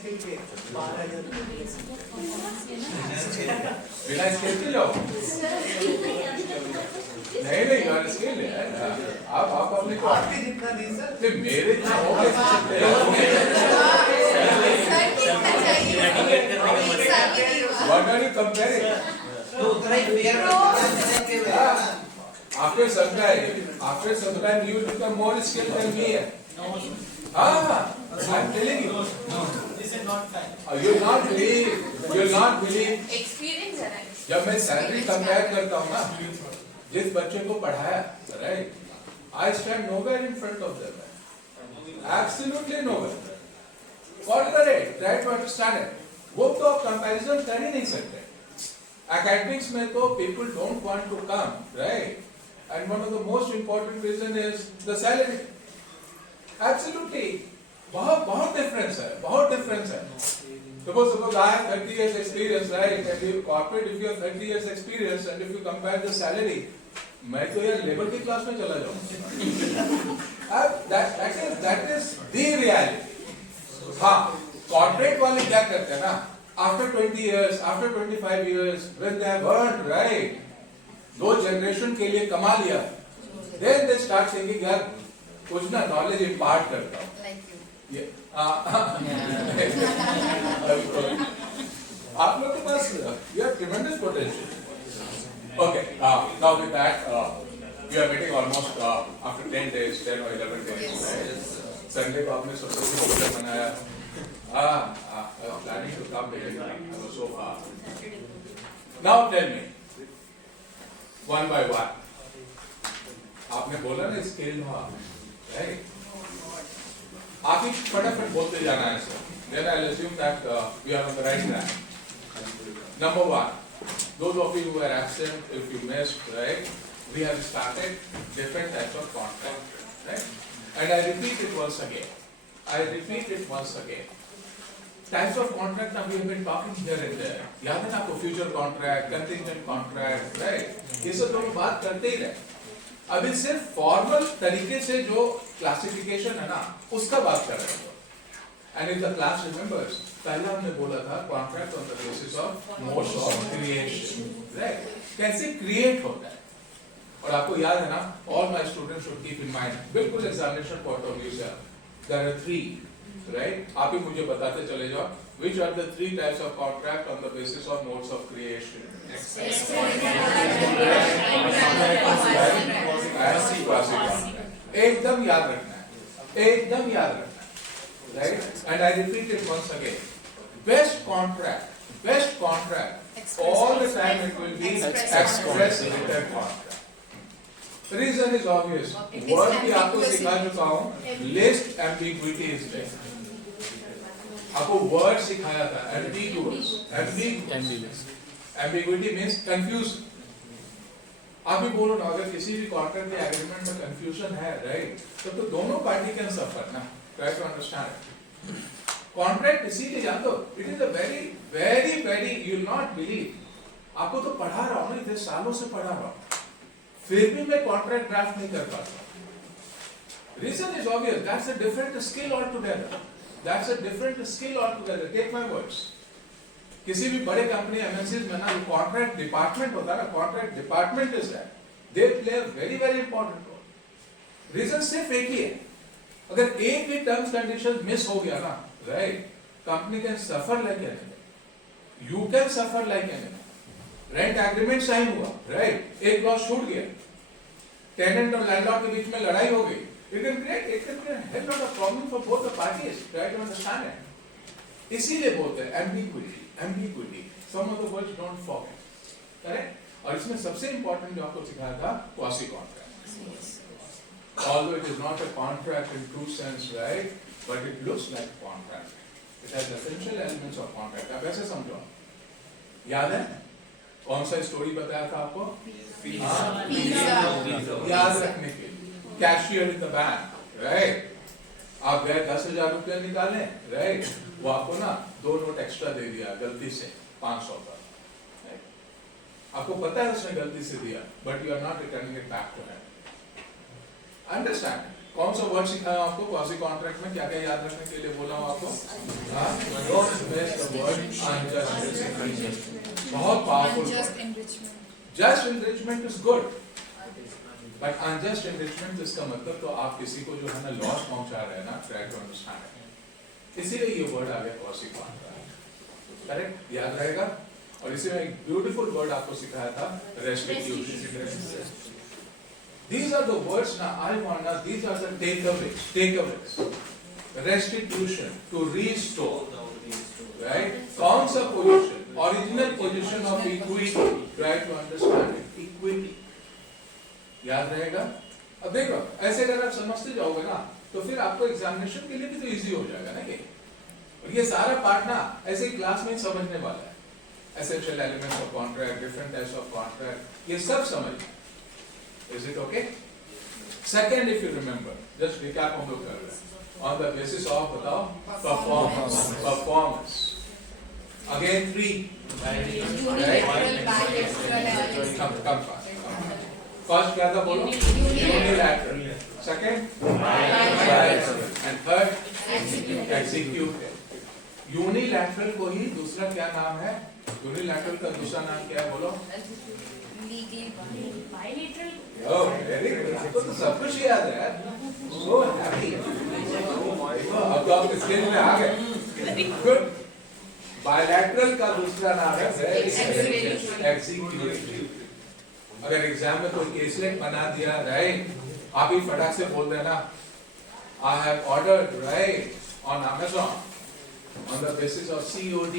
Scale के 12,000 बिना scale के जाओ नहीं नहीं यार स्केल है आप अपने को आपके जितना नहीं सर नहीं मेरे जितना हो कैसे सकते हैं व्हाट आर यू कंपेयरिंग तो उतना ही fair after some time you will become more skilled than me I'm telling you this is not fair you'll not believe experience है ना जब मैं सैलरी कंपेयर करता हूँ ना जिस बच्चे को पढ़ाया right I stand nowhere in front of them absolutely nowhere what the rate try to understand it वो तो आप कंपैरिजन कर ही नहीं सकते academics में तो people don't want to come right and one of the most important reason is the salary absolutely बहुत difference है suppose I have 30 years experience right and you corporate if you have 30 years experience and if you compare the salary मैं तो यार labour की class में चला जाऊंगा that is the reality हाँ कॉर्पोरेट वाले क्या करते हैं ना after 20 years after 25 years when they have earned right 2 generation के लिए कमा लिया then they start thinking यार कुछ ना नॉलेज इम्पार्ट करता हूँ आप लोग के पास you have tremendous potential okay now with that you are meeting almost after 10 days 10 or 11 days Sunday को आपने सबसे प्रोग्राम बनाया planning to come here so far now tell me one by one आपने बोला ना स्केल right आप ही फटाफट बोलते जाना है sir then I'll assume that we are on the right track number 1 those of you who are absent if you missed right we have started different types of contract right and I repeat it once again types of contract now we have been talking here and there याद है ना आपको future contract contingent contract right ये सब लोग बात करते ही रहे अभी सिर्फ फॉर्मल तरीके से जो क्लासिफिकेशन है ना उसका बात कर रहे हैं and if the class remembers पहले हमने बोला था contract on the basis of modes of creation right कैसे create होता है और आपको याद है ना all my students should keep in mind बिल्कुल examination point of view से there are 3 right आप ही मुझे बताते चले जाओ which are the 3 types of contract on the basis of modes of creation एकदम याद रखना है right and I repeat it once again best contract all the time it will be express written contract the reason is obvious word की आपको सिखा चुका हूँ list ambiguity is there आपको word सिखाया था ambiguity means confusion आप भी बोलो ना अगर किसी भी कॉन्ट्रैक्ट या एग्रीमेंट में कंफ्यूजन है राइट तो दोनों पार्टी कैन सफर ना ट्राई टू अंडरस्टैंड कॉन्ट्रैक्ट इसीलिए जान दो it is a very very very you will not believe आपको तो पढ़ा रहा हूं ना इतने सालों से पढ़ा रहा हूं फिर भी मैं कॉन्ट्रैक्ट ड्राफ्ट नहीं कर पाता reason is obvious that's a different skill all together take my words किसी भी बड़े कंपनी एमएनसीज में ना कॉन्ट्रैक्ट डिपार्टमेंट होता है ना contract department is that they play a very very important role reason सिर्फ एक ही है अगर एक भी टर्म्स कंडीशन मिस हो गया ना right company can suffer like anything you can suffer like anything rent agreement sign हुआ राइट एक क्लॉज छूट गया टेनेंट और लैंडलॉर्ड के बीच में लड़ाई हो गई it can create hell lot of problem for both the parties try to understand it इसीलिए बोलते हैं ambiguity some of the words don't forget correct और इसमें सबसे इंपॉर्टेंट जो आपको सिखाया था quasi contract although it is not a contract in true sense right but it looks like a contract it has essential elements of contract आप ऐसे समझो याद है कौन सा स्टोरी बताया था आपको याद रखने के लिए cashier in the bank right आप गए 10,000 रुपया निकालें राइट वो आपको ना 2 नोट एक्स्ट्रा दे दिया गलती से 500 का आपको पता है उसने गलती से दिया but you are not returning it back to him understand कौन सा वर्ड सिखाया आपको क्वासी कॉन्ट्रैक्ट में? क्या क्या याद रखने के लिए बोला हूँ आपको? Don't miss the word unjust. बहुत powerful. Just enrichment is good, but unjust enrichment इसका मतलब तो आप किसी को जो है ना लॉस पहुंचा रहे हैं ना, ट्राई टू अंडरस्टैंड। इसीलिए ये वर्ड आ गया क्वासी कॉन्ट्रैक्ट। करेक्ट, याद रहेगा। और इसी में एक ब्यूटीफुल वर्ड आपको सिखाया था, restitution. These are the words now I want. Now these are the takeaways. Takeaways. Restitution, to restore. Right? कौन सा position? Original position of equity. Try to understand it. Equity. याद रहेगा? अब देखो, ऐसे अगर आप समझते जाओगे ना, तो फिर आपको एग्जामिनेशन के लिए भी तो इजी हो जाएगा ना ये। और ये सारा पार्ट ना ऐसे ही क्लास में समझने वाला है। Essential elements of contract, different types of contract, ये सब समझना। Is it okay? Second, if you remember, just recap हम लोग कर रहे हैं। On the basis of बताओ performance. Performance. Again three. Come fast. First क्या था बोलो? Unilateral. Second? Bilateral. And third? Executive. Unilateral को ही दूसरा क्या नाम है? Unilateral का दूसरा नाम क्या है बोलो? Bilateral. Oh, very good. आपको तो सब कुछ याद है यार। So happy. अब तो आप स्टेज में आ गए। Good. Bilateral का दूसरा नाम है executive. अगर एग्जाम में कोई केसलेट बना दिया, राइट, आप ही फटाक से बोल देना, I have ordered, right, on Amazon on the basis of COD.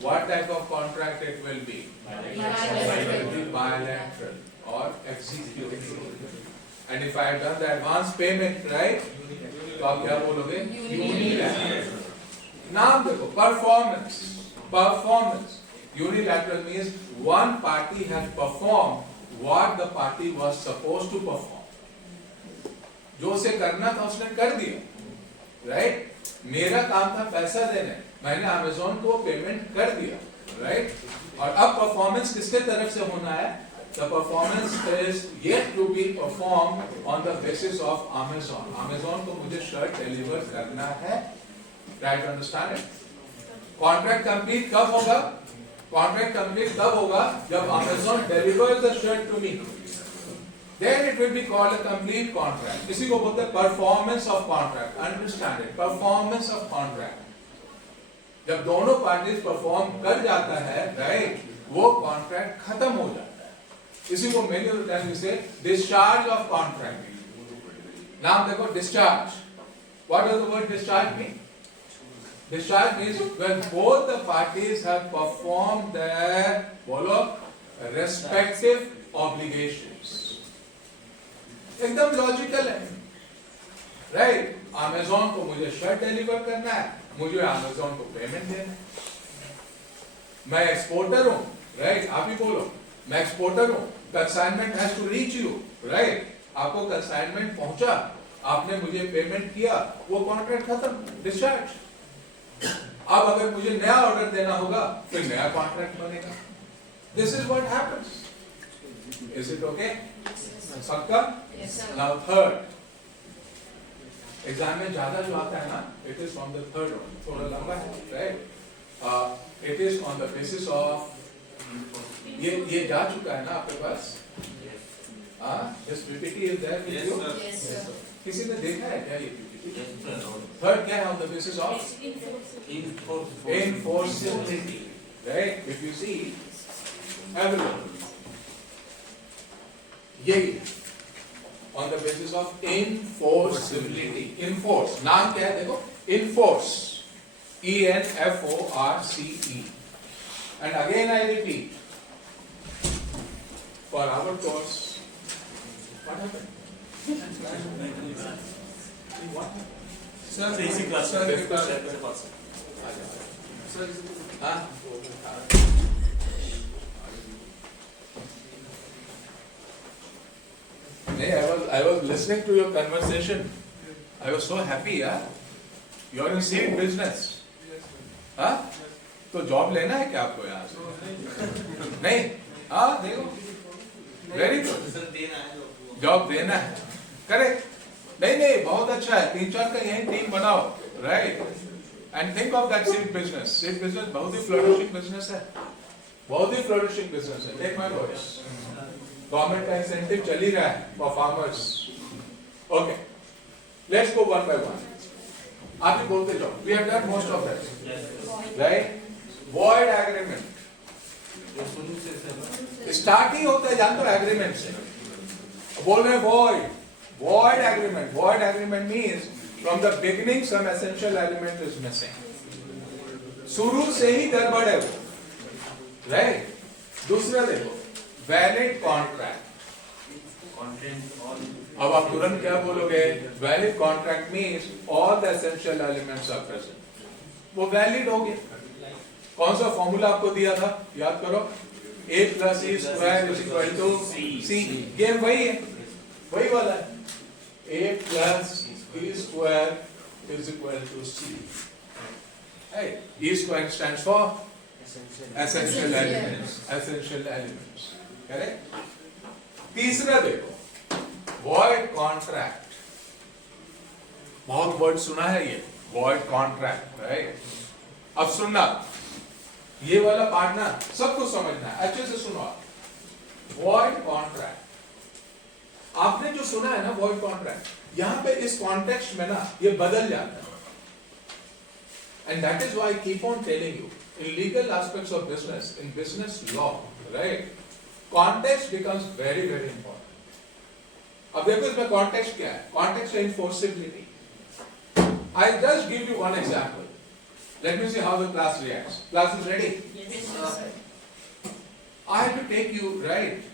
What type of contract it will be? It will be bilateral or executive. And if I have done the advance payment, right, तो आप क्या बोलोगे? Unilateral. नाम देखो, performance. Performance. Unilateral means one party has performed what the party was supposed to perform. जो उसे करना था उसने कर दिया, right? मेरा काम था पैसा देने, मैंने अमेज़न को पेमेंट कर दिया, राइट? और अब परफॉर्मेंस किसके तरफ से होना है? The performance is yet to be performed on the basis of Amazon. Amazon को मुझे शर्ट डिलीवर करना है, right? Understand it? Contract complete कब होगा? Contract complete तब होगा जब Amazon delivers the shirt to me. Then it will be called a complete contract. इसी को बोलते हैं performance of contract. Understand it? Performance of contract. जब दोनों पार्टीज परफॉर्म कर जाता है, राइट, वो कॉन्ट्रैक्ट खत्म हो जाता है। इसी को many of the time we say discharge of contract. नाम देखो, discharge. What does the word discharge mean? Discharge means when both the parties have performed their, बोलो, रेस्पेक्टिव ऑब्लिगेशंस। एकदम लॉजिकल है, राइट? अमेज़न को मुझे शर्ट डिलीवर करना है, मुझे अमेज़न को पेमेंट देना है। मैं एक्सपोर्टर हूं, राइट? आप ही बोलो, मैं एक्सपोर्टर हूं, consignment has to reach you, right? आपको कंसाइनमेंट पहुंचा, आपने मुझे पेमेंट किया, वो कॉन्ट्रैक्ट खत्म, डिस्चार्ज। अब अगर मुझे नया ऑर्डर देना होगा, फिर नया कॉन्ट्रैक्ट बनेगा। This is what happens. Is it okay? पक्का? नाउ थर्ड, एग्जाम में ज्यादा जो आता है ना, it is from the third one, थोड़ा लंबा है, right? It is on the basis of, ये जा चुका है ना आपके पास? This PPT is there with you? Yes, sir. किसी ने देखा है क्या ये पीपीटी? थर्ड क्या है on the basis of? Enforceability, right? If you see, have a look. यही on the basis of enforceability. Enforce, नाम क्या है देखो? Enforce, E-N-F-O-R-C-E. And again I repeat, for our course, what happened? What? Sir, basic class. Sir, Basic class. Sir, हाँ? I was listening to your conversation. I was so happy, yeah. You are in seed business. हाँ? तो job लेना है क्या आपको यहाँ से? नहीं? हाँ, देखो. Very good. जॉब देना है. Correct. नहीं नहीं बहुत अच्छा है, 3-4 का यही टीम बनाओ, right? And think of that seed business. Seed business बहुत ही फ्लोरिशिंग बिजनेस है, बहुत ही फ्लोरिशिंग बिजनेस है। टेक माय वॉइस, गवर्नमेंट का इंसेंटिव चल ही रहा है for farmers. Okay, let's go one by one. आप भी बोलते जाओ, we have done most of that, right? Void agreement start ही होता है, जानते हो, एग्रीमेंट से। बोल रहे void, void agreement. Void agreement means from the beginning some essential element is missing. शुरू से ही गड़बड़ है वो, राइट? दूसरा देखो, वैलिड कॉन्ट्रैक्ट। अब आप तुरंत क्या बोलोगे? Valid contract means all the essential elements are present. वो वैलिड हो गया। कौन सा फॉर्मूला आपको दिया था, याद करो? a plus e square is equal to c। Game वही है, वही वाला है। a plus e square is equal to c। Right? E square stands for essential elements। essential elements, correct? तीसरा देखो, void contract। बहुत वर्ड सुना है ये, void contract, right? अब सुनना, ये वाला पार्ट ना सबको समझना है, अच्छे से सुनो आप। वॉइड कॉन्ट्रैक्ट, आपने जो सुना है ना वॉइड कॉन्ट्रैक्ट, यहां पे इस कॉन्टेक्स्ट में ना ये बदल जाता है। And that is why I keep on telling you, in legal aspects of business, in business law, right, context becomes very very important. अब देखो इसमें कॉन्टेक्स्ट क्या है? कॉन्टेक्स्ट है enforceability. I just give you one example. Let me see how the class reacts. Class is ready? Yes, sir. I have to take you, right,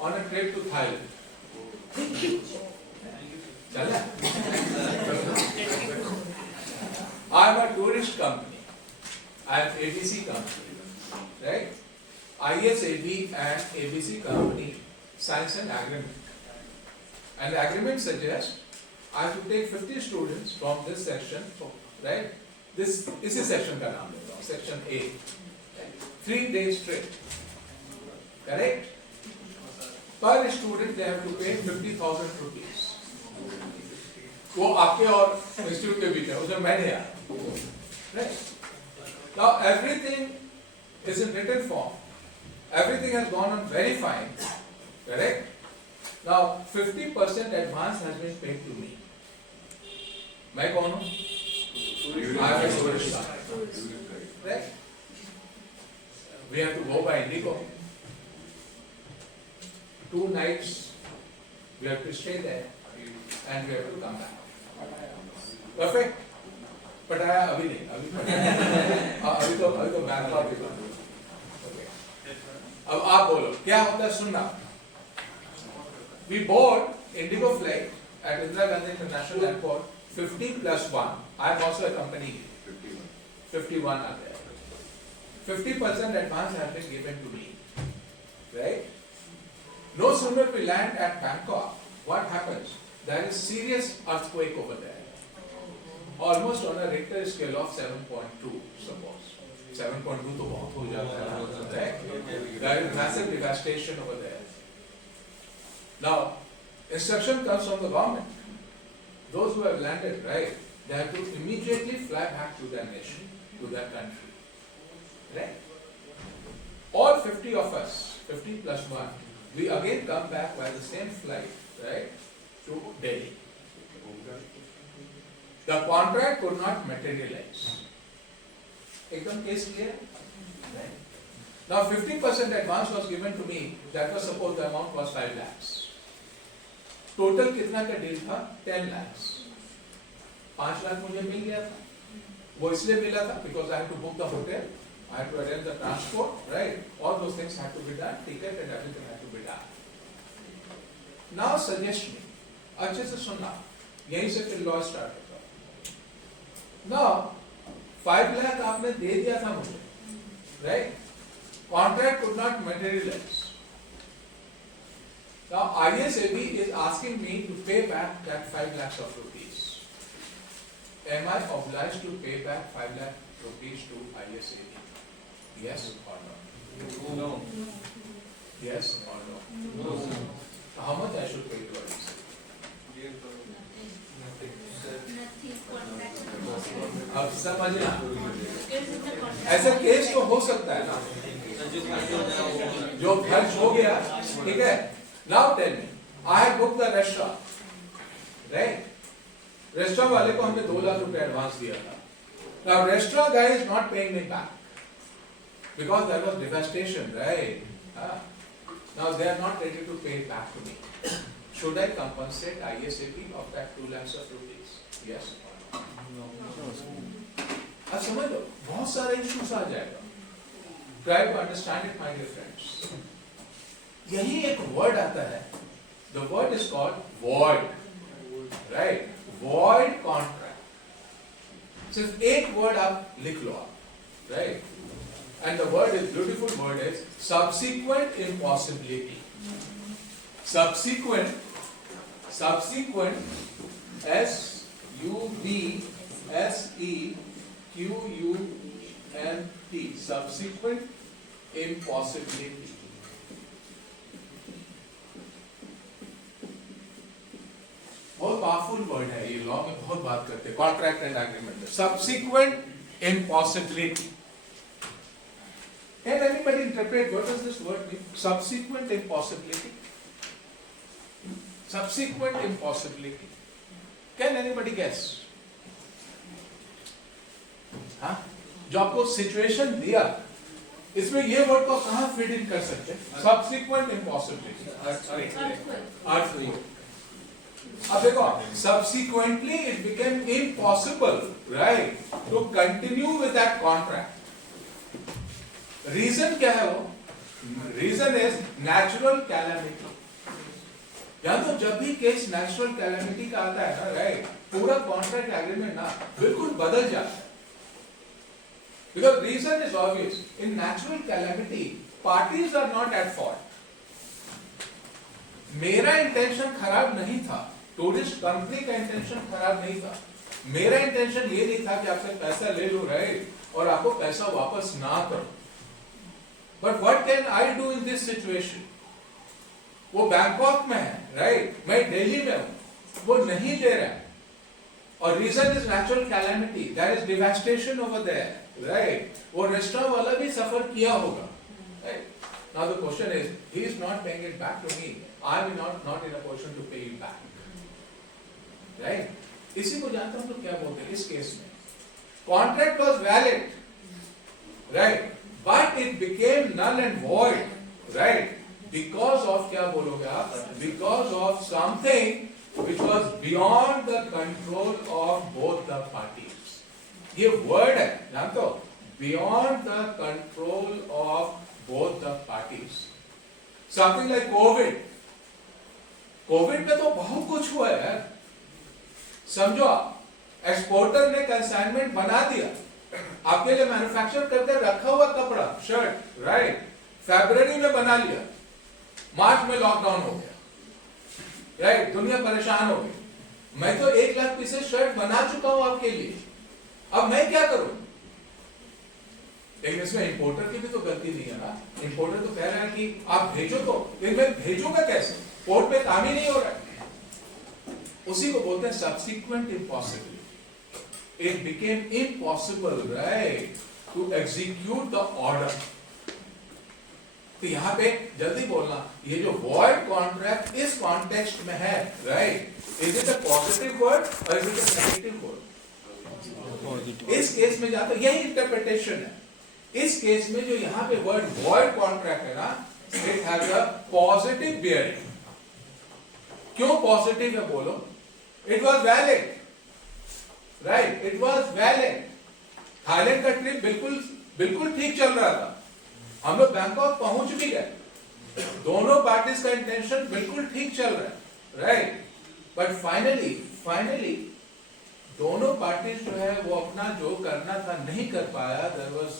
on a trip to Thailand. Chala? I am a tourist company. I am ABC company, right? ISAB and ABC company signs an agreement. And the agreement suggests I have to take 50 students from this section, right? This इसी section का नाम लेता हूँ, section A, 3 days trip, correct? Per student they have to pay 50,000 rupees। वो आपके और institute के बीच है, उसमें मैंने यार, right? Now everything is in written form, everything has gone on very fine, correct? Now 50% advance has been paid to me। मैं कौन हूँ? I am a tourist guide, right? We have to go by Indigo. 2 nights we have to stay there and we have to come back. Perfect? पटाया अभी नहीं, अभी तो Bangkok भी करना। Okay. अब आप बोलो क्या होता है, सुनना। We board Indigo flight at Indira Gandhi International Airport 50 plus 1. I am also accompanying you. 51 are there. 50% advance has been given to me, right? No sooner we land at Bangkok, what happens? There is serious earthquake over there, almost on a Richter scale of 7.2. Suppose 7.2 तो बहुत हो जाता है, right? There is massive devastation over there. Now, instruction comes from the government. Those who have landed, right, they have to immediately fly back to their nation, to their country, right? All 50 of us, 50 plus 1, we again come back by the same flight, right, to Delhi. The contract could not materialize. Ekdam case clear? Right? Now 50% advance was given to me, that was suppose the amount was 5 lakhs. Total कितना का deal था? 10 lakhs। 5 lakh मुझे मिल गया था। वो इसलिए मिला था because I had to book the hotel, I had to arrange the transport, right? All those things had to be done, ticket and everything had to be done. Now suggest me, अच्छे से सुनना, यहीं से फिर law start होता है। Now 5 lakh आपने दे दिया था मुझे, right? Contract could not materialize. Now ISAB is asking me to pay back that 5 lakhs of rupees. Am I obliged to pay back 5 lakh rupees to ISAB? Yes or no? No. Yes or no? No. How much I should pay to ISAB? अब समझना, ऐसा case तो हो सकता है ना, जो खर्च हो गया, ठीक है। Now tell me, I have book the restaurant, right? Restaurant वाले को हमने 2 लाख रुपए एडवांस दिया था। Now restaurant guy is not paying me back because there was devastation, right? Now they are not ready to pay it back to me. Should I compensate ISAP of that 2 lakhs of rupees? Yes. अब समझ लो, बहुत सारे issues आ जाएगा। Try to understand it, my dear friends. यही एक word आता है, the word is called void, right? Void contract. सिर्फ एक वर्ड आप लिख लो आप, right? And the word is, beautiful word is subsequent impossibility. Subsequent, S-U-B-S-E-Q-U-N-T, subsequent impossibility. बहुत पावरफुल वर्ड है ये, लॉ में बहुत बात करते हैं, contract and agreement. Subsequent impossibility. Can anybody interpret what does this word mean? Subsequent impossibility. Subsequent impossibility. Can anybody guess? हाँ? जो आपको सिचुएशन दिया, इसमें ये वर्ड को कहाँ फिट इन कर सकते हैं? Subsequent impossibility. अब देखो, subsequently it became impossible, right, to continue with that contract. Reason क्या है वो? Reason is natural calamity. या तो जब भी केस नेचुरल कैलामिटी का आता है ना, राइट, पूरा कॉन्ट्रैक्ट एग्रीमेंट ना बिल्कुल बदल जाता है। Because reason is obvious, in natural calamity parties are not at fault. मेरा इंटेंशन खराब नहीं था, टूरिस्ट कंपनी का इंटेंशन खराब नहीं था, मेरा इंटेंशन ये नहीं था कि आपसे पैसा ले लूं, राइट, और आपको पैसा वापस ना करो। But what can I do in this situation? वो बैंकॉक में है, राइट, मैं दिल्ली में हूं, वो नहीं दे रहा है, और reason is natural calamity, there is devastation over there, right. वो रेस्टोरेंट वाला भी सफर किया होगा, right. Now the question is, he is not paying it back to me, I am not in a position to pay it back, right. इसी को जानते हम लोग क्या बोलते हैं इस केस में? Contract was valid, right, but it became null and void, right, because of, क्या बोलोगे आप, because of something which was beyond the control of both the parties. ये word है, जानते हो, beyond the control of both the parties. Something like COVID. COVID में तो बहुत कुछ हुआ है, समझो आप, एक्सपोर्टर ने कंसाइनमेंट बना दिया, आपके लिए मैन्युफैक्चर करके रखा हुआ कपड़ा, शर्ट, राइट, फरवरी में बना लिया, मार्च में लॉकडाउन हो गया, राइट, दुनिया परेशान हो गई। मैं तो 1 लाख पीसेस शर्ट बना चुका हूं आपके लिए, अब मैं क्या करूं? लेकिन इसमें इंपोर्टर की भी तो गलती नहीं है ना। इंपोर्टर तो कह रहा है कि आप भेजो, तो लेकिन मैं भेजूंगा कैसे? पोर्ट पे काम ही नहीं हो रहा है। उसी को बोलते हैं subsequent impossibility. It became impossible, right, to execute the order. तो यहाँ पे जल्दी बोलना, ये जो void contract इस context में है, right, is it a positive word or is it a negative word? इस केस में जाता यही इंटरप्रिटेशन है। इस केस में जो यहाँ पे word void contract है ना, it has a positive bearing. क्यों positive है बोलो? It was valid. Right, it was valid. Thailand का ट्रिप बिल्कुल ठीक चल रहा था, हम लोग बैंकॉक पहुंच भी गए, दोनों पार्टीज का इंटेंशन बिल्कुल ठीक चल रहा है, राइट, बट फाइनली दोनों पार्टीज जो है वो अपना जो करना था नहीं कर पाया। देयर वाज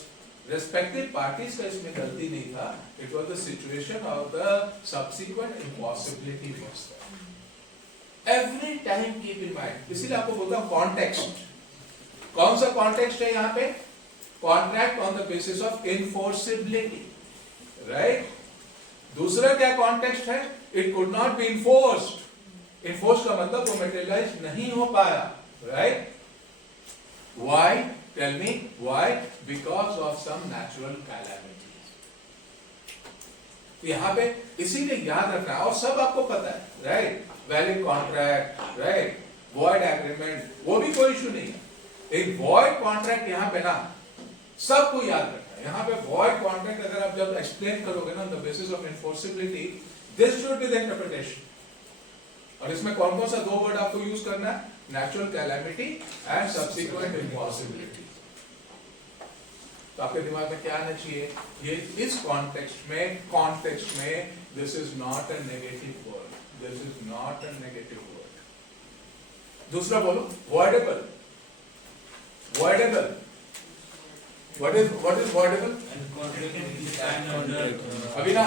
रिस्पेक्टिव पार्टीज का इसमें गलती नहीं था, it was the situation of the subsequent impossibility was there. Every time keep in mind, इसीलिए आपको बोलता हूं कॉन्टेक्स्ट। कौन सा कॉन्टेक्स्ट है यहाँ पे? Contract on the basis of enforceability, right. दूसरा क्या कॉन्टेक्स्ट है? It could not be enforced, Enforced का मतलब वो materialize नहीं हो पाया, right? Why? Tell me why? Because of some natural calamities. यहाँ पे इसीलिए याद रखना है, और सब आपको पता है, right? Valid contract, right? Void agreement, वो भी कोई इशू नहीं है। एक void contract यहाँ पे ना सबको याद रखना है। यहाँ पे void contract अगर आप जब explain करोगे ना, the basis of enforceability, this should be the interpretation. और इसमें कौन कौन सा दो वर्ड आपको यूज करना है? Natural calamity and subsequent impossibility. तो आपके दिमाग में क्या आना चाहिए? ये इस कॉन्टेक्स्ट में this is not a negative word. This is not a negative word. दूसरा बोलो, voidable. Voidable. What is voidable? अभी ना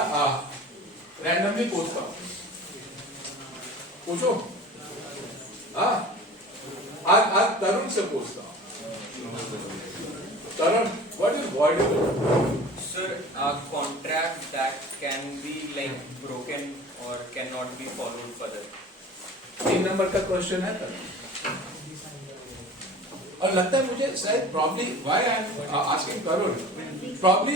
randomly पूछता हूँ, पूछो। आज तरुण से पूछता हूँ। तरुण, what is voidable? Sir, a contract that can be like broken or cannot be followed further. 3 number का क्वेश्चन है तरुण। और लगता है मुझे शायद probably why I am asking Tarun, probably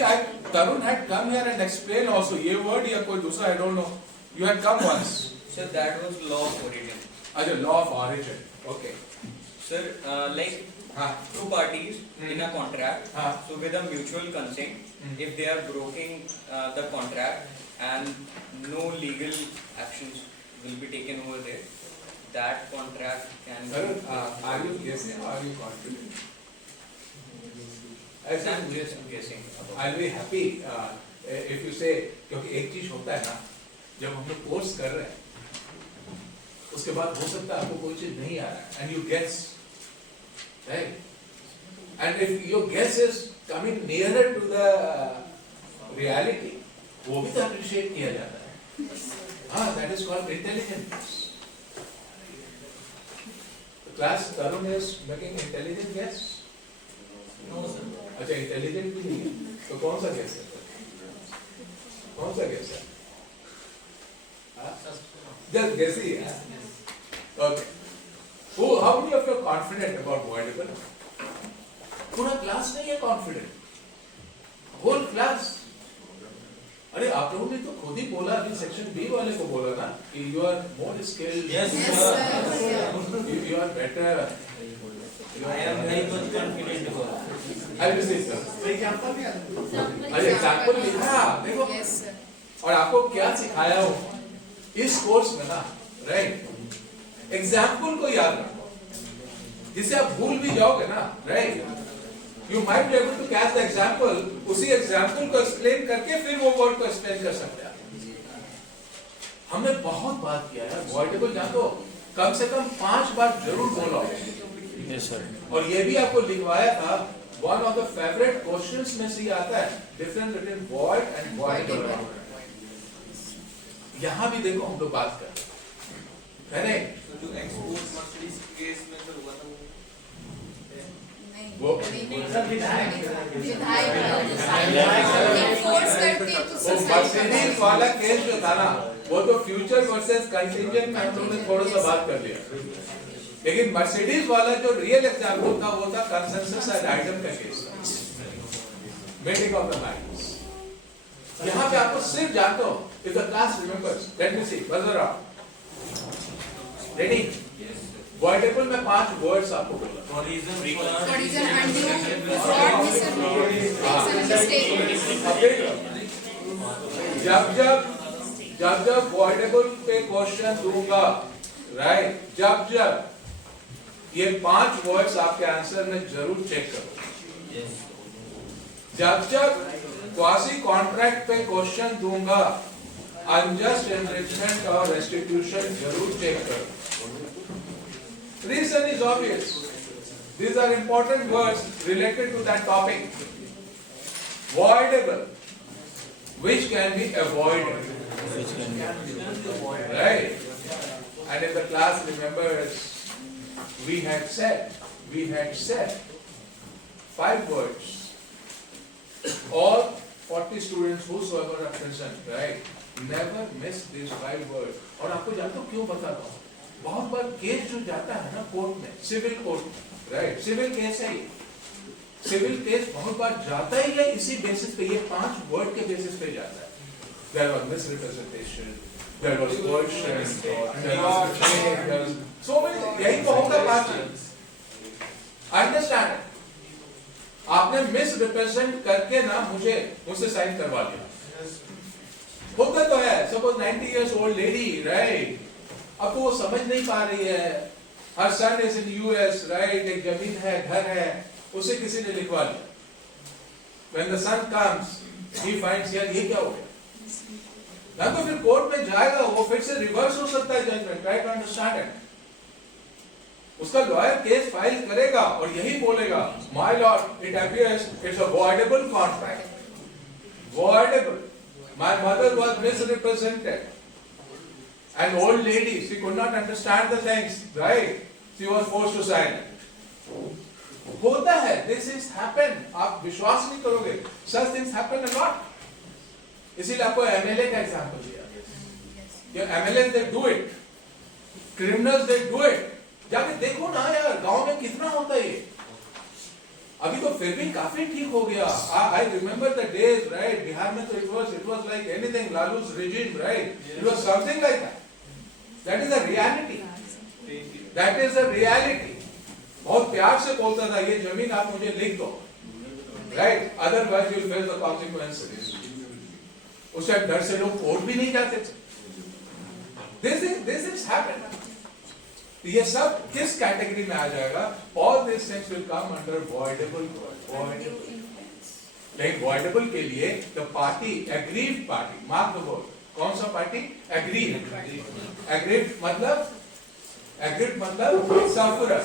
Tarun had come here and explained also ये word या कोई दूसरा, I don't know, you had come once. Sir, that was law of origin. अच्छा, law of origin, okay. Sir, like हाँ, two parties in a contract, हाँ, so with a mutual consent, if they are breaking the contract and no legal actions will be taken over there, that contract can Tarun, be. are you guessing or are you confident? I'm just guessing. I'll be happy if you say, क्योंकि एक चीज होता है ना, जब हम लोग course कर रहे हैं, उसके बाद हो सकता है आपको कोई चीज नहीं आ रहा है, and you guess, right? And if your guess is coming nearer to the reality, वो भी तो appreciate किया जाता है। हाँ, that is called intelligence. The class Tarun is making intelligent guess. No, sir. अच्छा, इंटेलिजेंट भी नहीं है, तो कौन सा गैस है? कौन सा गैस है? Just guess ही है। Okay. How many of you are confident about voidable? पूरा क्लास नहीं है confident. Whole class. अरे आप लोगों ने तो खुद ही बोला, अभी सेक्शन बी वाले को बोला ना कि you are more skilled. Yes, sir. You are better. I am very much confident about it. I'll be safe, sir. Example भी आता है। अरे एग्जाम्पल लिखा, देखो। और आपको क्या सिखाया हो इस कोर्स में ना, राइट? एग्जाम्पल को याद रखो, जिसे आप भूल भी जाओगे ना, right? You might be able to catch the example, उसी एग्जाम्पल को एक्सप्लेन करके फिर वो वर्ड को एक्सप्लेन कर सकते हैं। हमने बहुत बात किया है वॉइडेबल, जान दो कम से कम 5 बार जरूर बोला। Yes, sir. और ये भी आपको लिखवाया था, one of the favourite questions में से आता है difference between void and voidable. यहाँ भी देखो हम लोग बात कर रहे हैं, जो एक्सपोर्ट मर्सिडीज केस में तो हुआ था वो मर्सिडीज वाला केस जो था ना, वो तो फ्यूचर वर्सेस कंटिंजेंट में हम लोगों ने थोड़ा सा बात कर लिया, लेकिन मर्सिडीज वाला जो रियल एग्जाम्पल था वो था कंसेंसस एंड आइटम का case, meeting of the minds. यहाँ पे आपको सिर्फ जानते हो, if the class remembers, let me see, buzzer up, ready? Voidable में 5 words आपको बोला। for reason What is an undue, fraud, mistake? जब voidable पे क्वेश्चन दूंगा, राइट? जब ये 5 वर्ड्स आपके आंसर में जरूर चेक करो। जब क्वासी कॉन्ट्रैक्ट पे क्वेश्चन दूंगा, अनजस्ट एनरिचमेंट और रेस्टिट्यूशन जरूर चेक करो। Reason is obvious. These are important words related to that topic. Voidable, which can be avoided. Right? And in the class, remember, we had said 5 words. All 40 students whosoever are present, right? Never miss these 5 words. और आपको जानते हो क्यों बताता हूँ? बहुत बार case जो जाता है ना कोर्ट में, सिविल कोर्ट में, राइट, सिविल केस है ये, सिविल केस बहुत बार जाता ही है इसी बेसिस पे, ये 5 वर्ड के बेसिस पे जाता है. There was misrepresentation, there was coercion, there was so many, यही तो होगा 5 चीज. अंडरस्टैंड, आपने मिसरिप्रेजेंट करके ना मुझसे साइन करवा लिया. होता तो है. Suppose 90 years old lady, right, अब तो वो समझ नहीं पा रही है. हर सन इज इन US, राइट, एक जमीन है, घर है, उसे किसी ने लिखवा लिया. When the son comes, he finds यार ये क्या हो गया. ना तो फिर कोर्ट में जाएगा, वो फिर से रिवर्स हो सकता है judgement. Try to understand it. उसका लॉयर केस फाइल करेगा और यही बोलेगा, my lord, it appears it's a voidable contract. Voidable. My mother was misrepresented. An old lady, she could not understand the things, right? She was forced to sign it. होता है, this is happen. आप विश्वास नहीं करोगे, such things happen a lot. इसीलिए आपको MLA का example दिया. ये MLA they do it, criminals they do it. जाके देखो ना यार, गांव में कितना होता है ये. अभी तो फिर भी काफी ठीक हो गया. I remember the days, right? Bihar में तो it was like anything, Lalu's regime, right? It was something like that. That is the reality. That is the reality. बहुत प्यार से बोलता था, ये जमीन आप मुझे लिख दो, right? Otherwise you will face the consequences. उस टाइम डर से लोग कोर्ट भी नहीं जाते थे. This is happened. ये सब किस कैटेगरी में आ जाएगा? All these things will come under voidable. लेकिन voidable के लिए the party, aggrieved party, mark the word. कौन सा पार्टी? Aggrieved. Aggrieved मतलब sufferer.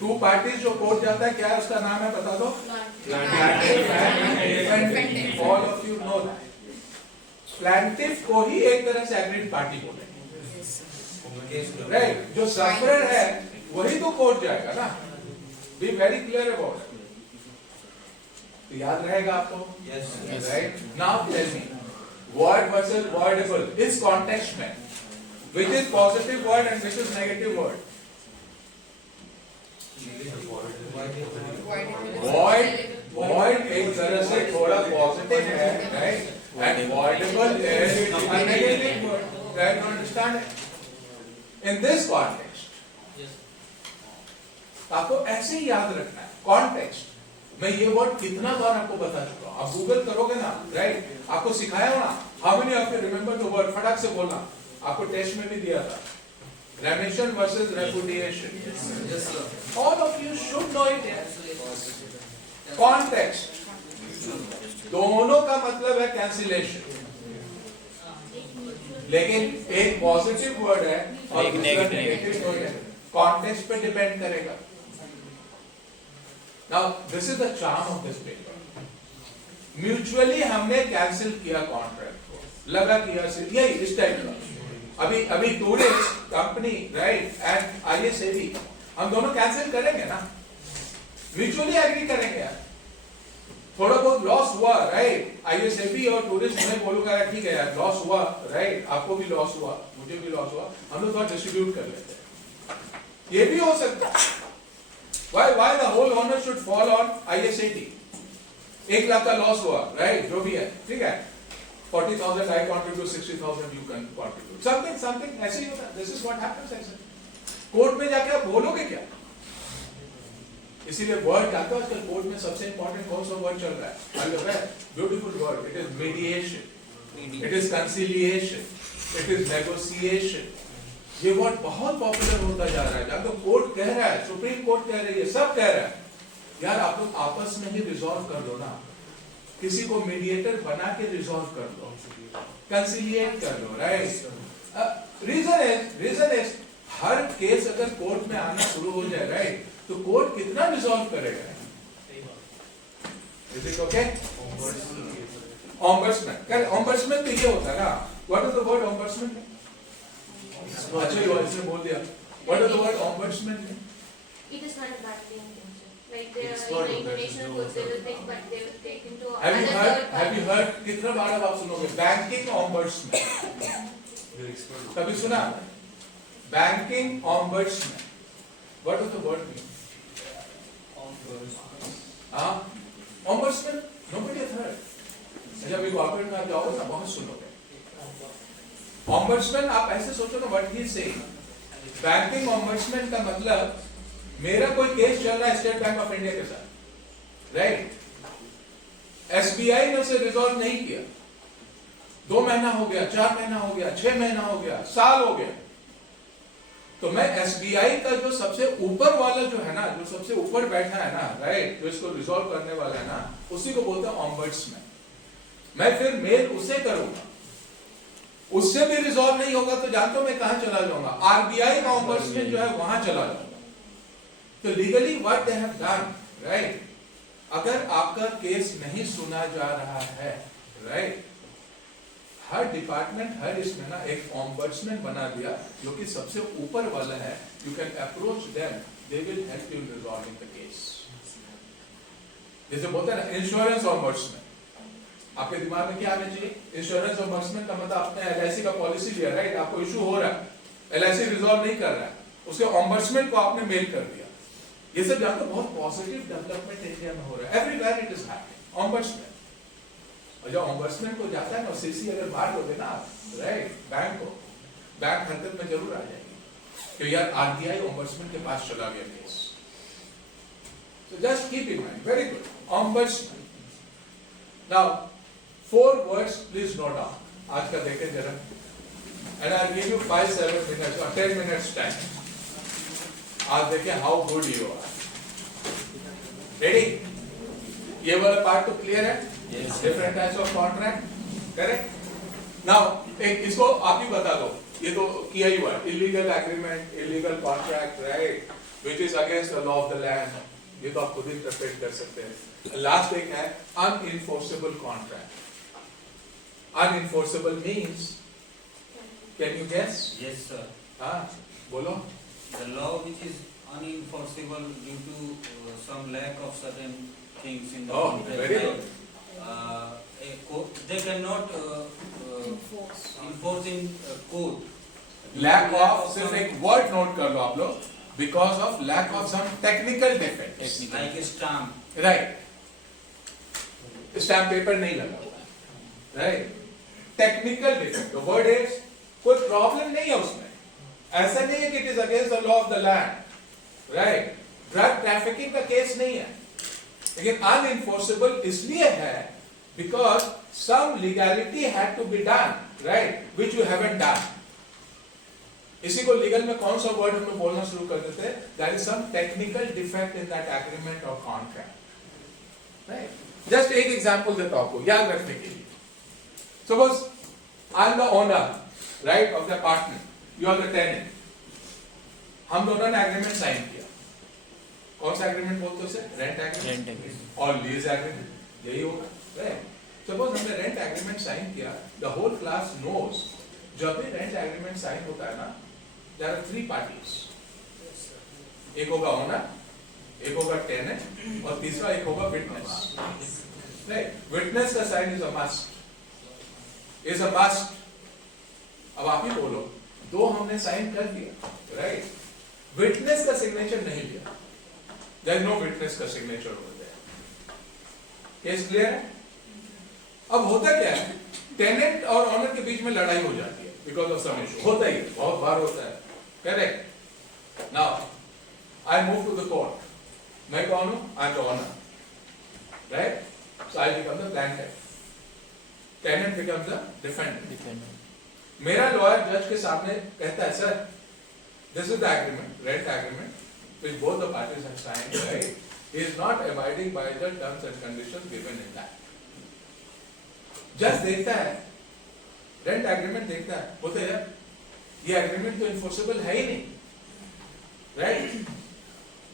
2 parties जो कोर्ट जाता है, क्या उसका नाम है बता दो? Plaintiff. All of you know that. Plaintiff को ही एक तरह से aggrieved party बोलेंगे. राइट, जो सफरर है वही तो कोर्ट जाएगा ना. Be very clear about it. तो याद रहेगा आपको? Right. Now tell me, void versus voidable इस कॉन्टेक्स्ट में which is positive word and which is negative word? void एक तरह से थोड़ा पॉजिटिव है, right, and voidable is a negative word. Try to understand it. In this context, आपको ऐसे ही याद रखना है. कॉन्टेक्स्ट, मैं ये वर्ड कितना बार आपको बता चुका हूं. आप गूगल करोगे ना, राइट, आपको सिखाया हो ना. How many of you remember the word? फटाक से बोलना. आपको टेस्ट में भी दिया था. Remission versus repudiation. All of you should know it. Context दोनों का मतलब है कैंसिलेशन, लेकिन एक पॉजिटिव वर्ड है और एक नेगेटिव वर्ड है. कॉन्टेक्स्ट पे डिपेंड करेगा. Now this is the charm of this paper. Mutually हमने कैंसिल किया कॉन्ट्रैक्ट को, लगा किया यही इस टाइप का. अभी tourist company, right, and ISAB, हम दोनों कैंसिल करेंगे ना, म्यूचुअली एग्री करेंगे यार. थोड़ा बहुत लॉस हुआ, राइट, ISAB और टूरिस्ट मैं बोलूंगा ठीक है यार, लॉस हुआ, राइट, आपको भी लॉस हुआ, मुझे भी लॉस हुआ, हम लोग थोड़ा डिस्ट्रीब्यूट कर लेते हैं. ये भी हो सकता है. Why the whole honor should fall on ISAB? 1 lakh का लॉस हुआ, राइट, जो भी है, ठीक है, 40,000 I contribute, 60,000 you can contribute. Something ऐसे ही होता है. This is what happens ऐसे. कोर्ट में जाके आप बोलोगे क्या? इसीलिए वर्ड जाता है आजकल कोर्ट में. सबसे इंपॉर्टेंट कौन सा वर्ड चल रहा है? Beautiful word. It is mediation, it is conciliation, it is negotiation. ये वर्ड बहुत पॉपुलर होता जा रहा है. जब तो कोर्ट कह रहा है, सुप्रीम कोर्ट कह रही है, सब कह रहा है, यार आप लोग आपस में ही रिजॉल्व कर दो ना. किसी को मीडिएटर बना के रिजॉल्व कर दो, कंसिलिएट कर दो, right. Reason is her case अगर कोर्ट में आना शुरू हो जाए, राइट, तो कोर्ट कितना रिजॉल्व करेगा? Is it okay? Ombudsman. Ombudsman तो ये होता है ना. What is the word ombudsman? अच्छा ये इसने बोल दिया. What is the word ombudsman? It is not a bad thing. Like they are in international courts, they will think, but they will take into Have you heard? कितना बार आप सुनोगे banking ombudsman? कभी सुना banking ombudsman? What does the word mean? Ombudsman nobody has heard. जब भी corporate में आप जाओगे ना बहुत सुनोगे। ऑम्बर्ट्समैन आप ऐसे सोचो ना, what he is saying. Banking ombudsman का मतलब मेरा कोई केस चल रहा है स्टेट बैंक ऑफ इंडिया के साथ, राइट? एसबीआई ने उसे रिजॉल्व नहीं किया, 2 महीना हो गया, 4 महीना हो गया, 6 महीना हो गया, साल हो गया, तो मैं एसबीआई का जो सबसे ऊपर वाला जो है ना, जो सबसे ऊपर बैठा है ना, राइट, जो इसको रिजॉल्व करने वाला है ना, उसी को बोलते हैं ऑम्बर्ट्समैन। मैं फिर मेल उसे करूंगा, उससे भी रिजॉल्व नहीं होगा तो जानते हो मैं कहां चला जाऊंगा? आरबीआई का ऑम्बर्ट्समैन जो है वहां चला जाऊंगा। तो legally what they have done, right, अगर आपका केस नहीं सुना जा रहा है, राइट, हर डिपार्टमेंट हर इसमें ना एक ऑम्बर्ट्समैन बना दिया जो कि सबसे ऊपर वाला है। You can approach them, they will help you in resolving the case. जैसे बोलते हैं ना इंश्योरेंस ऑम्बर्ट्समैन, आपके दिमाग में क्या आना चाहिए? इंश्योरेंस ऑम्बर्ट्समैन का मतलब आपने एलआईसी का पॉलिसी लिया, राइट, आपको इशू हो रहा है, एलआईसी रिजॉल्व नहीं कर रहा है, उसके ऑम्बर्ट्समैन को आपने मेल कर दिया। ये सब जानते हो बहुत पॉजिटिव डेवलपमेंट इंडिया में हो रहा है, everywhere it is happening. Ombudsman, और जब ऑम्बर्ट्समैन को जाता है ना, सीसी अगर मार दोगे ना, राइट, बैंक को, बैंक हरकत में जरूर आ जाएगी कि यार आरबीआई ऑम्बर्ट्समैन के पास चला गया case. So just keep in mind, very good, ombudsman. Now 4 words please note down, आज का देखें जरा, and I give you 5-7 minutes और 10 मिनट्स टाइम। आज देखें how good you are. Ready? ये वाला पार्ट तो क्लियर है? Different types of contract, correct? Now एक इसको आप ही बता दो, ये तो किया ही हुआ, illegal agreement, illegal contract, right, which is against the law of the land, ये तो आप खुद ही इंटरप्रेट कर सकते हैं। लास्ट एक है unenforceable contract. Unenforceable means, can you guess? Yes, sir. हाँ, बोलो। The law which is unenforceable due to some lack of certain things in the Oh, contract, very like, good. they cannot enforce in court. Lack of, सिर्फ एक word note कर लो आप लोग, because of lack of some technical defects, Like a stamp. Right, stamp paper नहीं लगा हुआ, right, technical defect, the word is, कोई प्रॉब्लम नहीं है उसमें, ऐसा नहीं है कि it is against the law of the land, right, drug trafficking का केस नहीं है, लेकिन अनइंफोर्सेबल इसलिए है because some legality had to be done, right, which you haven't done. इसी को लीगल में कौन सा वर्ड हम बोलना शुरू कर देते हैं? That is some technical defect in that agreement और कॉन्ट्रैक्ट, राइट। जस्ट एक एग्जांपल देता हूं आपको याद रखने के लिए। Suppose I am the owner, right, of the apartment, you are the tenant, हम दोनों ने एग्रीमेंट साइन किया। कौन सा एग्रीमेंट बोलते हैं उसे? रेंट एग्रीमेंट और लीज एग्रीमेंट, यही होगा, राइट। सपोज हमने रेंट एग्रीमेंट साइन किया, द होल क्लास नोज, जब भी रेंट एग्रीमेंट साइन होता है ना, देयर आर 3 पार्टीज, एक होगा ओनर, एक होगा टेनेंट और तीसरा एक होगा विटनेस, राइट। विटनेस का sign is a must, is a must. अब आप ही बोलो, 2 हमने साइन कर दिया, राइट, विटनेस का सिग्नेचर नहीं लिया, देयर इज नो विटनेस का signature over there, case clear है? अब होता क्या है, टेनेंट और ओनर के बीच में लड़ाई हो जाती है बिकॉज ऑफ सम इशू, होता ही है, बहुत बार होता है, correct. Now I move to the court, मैं कौन हूं? I am the owner, right, so I become the plaintiff, tenant becomes the defendant. मेरा लॉयर जज के सामने कहता है, sir this is the agreement, rent agreement which both the parties have signed, right? He is not abiding by the terms and conditions given in that. जज देखता है, rent agreement देखता है, बोलते हैं ये एग्रीमेंट तो इन्फोर्सेबल है ही नहीं, राइट।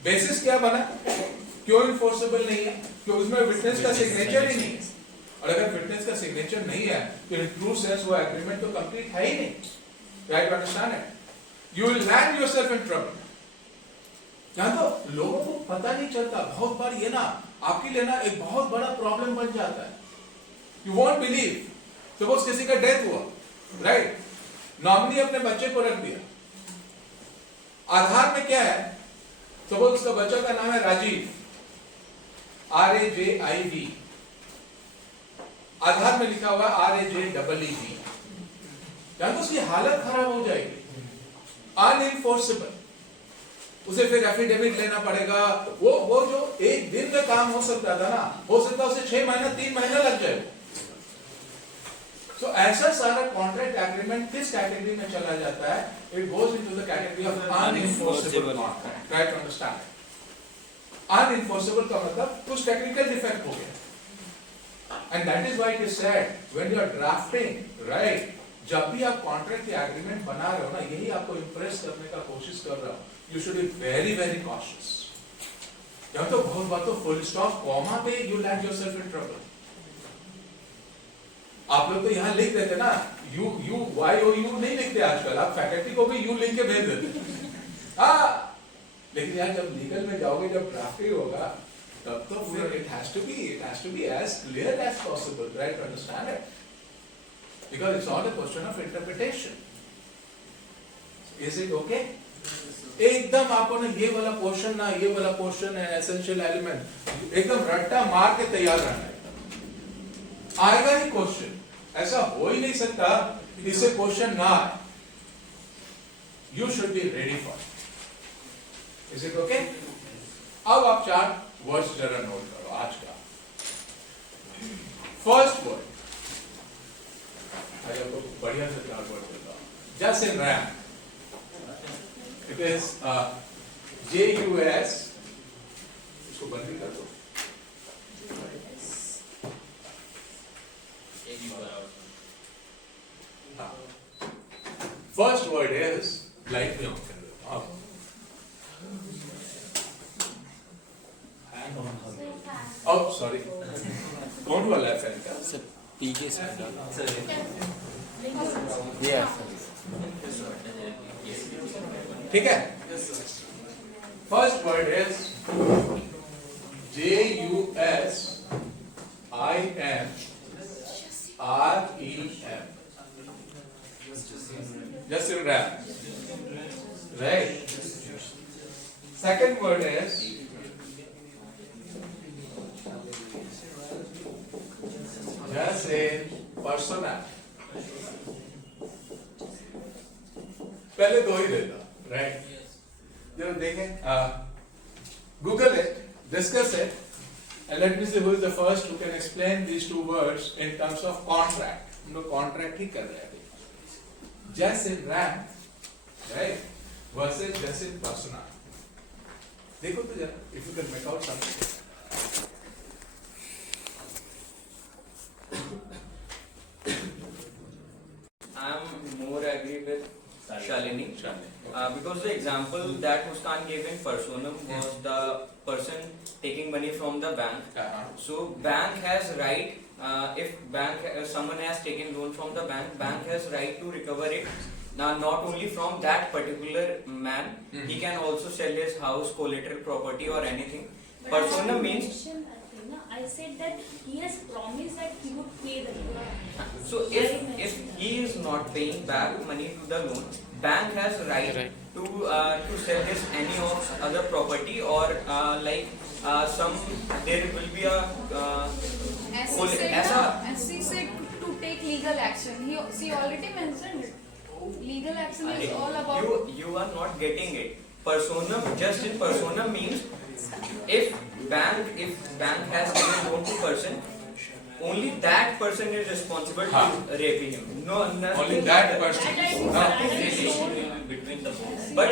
बेसिस क्या बना, क्यों इन्फोर्सेबल नहीं है? क्योंकि उसमें विटनेस का सिग्नेचर ही नहीं है, और अगर विटनेस का सिग्नेचर नहीं है तो इन ट्रू सेंस वो एग्रीमेंट तो कंप्लीट है ही नहीं, right, understand it? You will land yourself in trouble. जान दो, लोगों को पता नहीं चलता, बहुत बार ये ना आपके लिए ना एक बहुत बड़ा प्रॉब्लम बन जाता है। यू वॉन्ट बिलीव, सपोज किसी का डेथ हुआ, राइट, नॉमिनी अपने बच्चे को रख दिया। आधार में क्या है, सपोज उसका बच्चा का नाम है राजीव, RAJIV, आधार में लिखा हुआ RAJEEV, तो उसकी हालत खराब हो जाएगी, अनइनफोर्सेबल। उसे फिर एफिडेविट लेना पड़ेगा। वो जो एक दिन में काम हो सकता था ना, हो सकता उसे 6 महीना 3 महीना लग जाए। तो ऐसा सारा कॉन्ट्रैक्ट एग्रीमेंट किस कैटेगरी में चला जाता है? It goes into the category of unenforceable contract. Try to understand. Unenforceable का मतलब कुछ टेक्निकल डिफेक्ट हो गया, and that is why it is said when you are drafting, right, जब भी आप कॉन्ट्रैक्ट या एग्रीमेंट बना रहे हो ना, यही आपको इंप्रेस करने का कोशिश कर रहा हूं, you should be very very cautious. या तो बहुत बात तो फुल स्टॉप कॉमा पे you land yourself in trouble. आप लोग तो यहां लिख देते ना, यू YOU नहीं लिखते आजकल, आप फैकल्टी को भी यू लिख के भेज देते। हाँ, लेकिन यार जब लीगल में जाओगे, जब ड्राफ्टिंग होगा, तब तो फिर it has to be as clear as possible, right, to understand it, because it's all a question of interpretation. Is it okay? एकदम आपको ना ये वाला पोर्शन ना, ये वाला पोर्शन है एसेंशियल एलिमेंट, एकदम रट्टा मार के तैयार रहना है। आएगा ही क्वेश्चन, ऐसा हो ही नहीं सकता इससे क्वेश्चन ना आए। You should be ready for it. Is it okay? अब आप 4 वर्ड्स जरा नोट करो आज का। फर्स्ट वर्ड, आपको बढ़िया से 4 वर्ड देता हूं। Just in RAM, it is JUS, इसको बंद भी कर दो। First word is light में on कर दो। Oh, sorry. कौन वाला है फैन का? Sir, PK sir. Yeah. ठीक है? First word is JUSINREM. Just in rap. Right? Second word is just in persona. पहले 2 ही देता, right? जब देखें, Google it, discuss it, and let me see who is the first who can explain these 2 words in terms of contract. हम लोग contract ही कर रहे हैं। Just in RAM, right, versus just in persona. देखो तो जरा, if you can make out something. I'm more agree with Shalini. Because the example that Muskan gave in Personam was the person taking money from the bank. So bank has right, if someone has taken loan from the bank has right to recover it. Now not only from that particular man, he can also sell his house, collateral property or anything. Personam means. I said that he has promised that he would pay the loan. So if he is not paying back money to the loan, bank has right to sell his any of other property or some there will be a As he said to take legal action. She already mentioned it. Legal action is all about. You are not getting it. Personam, just in personam means if bank has given loan to person, only that person is responsible to repay him. No, Only that person. Between the both. But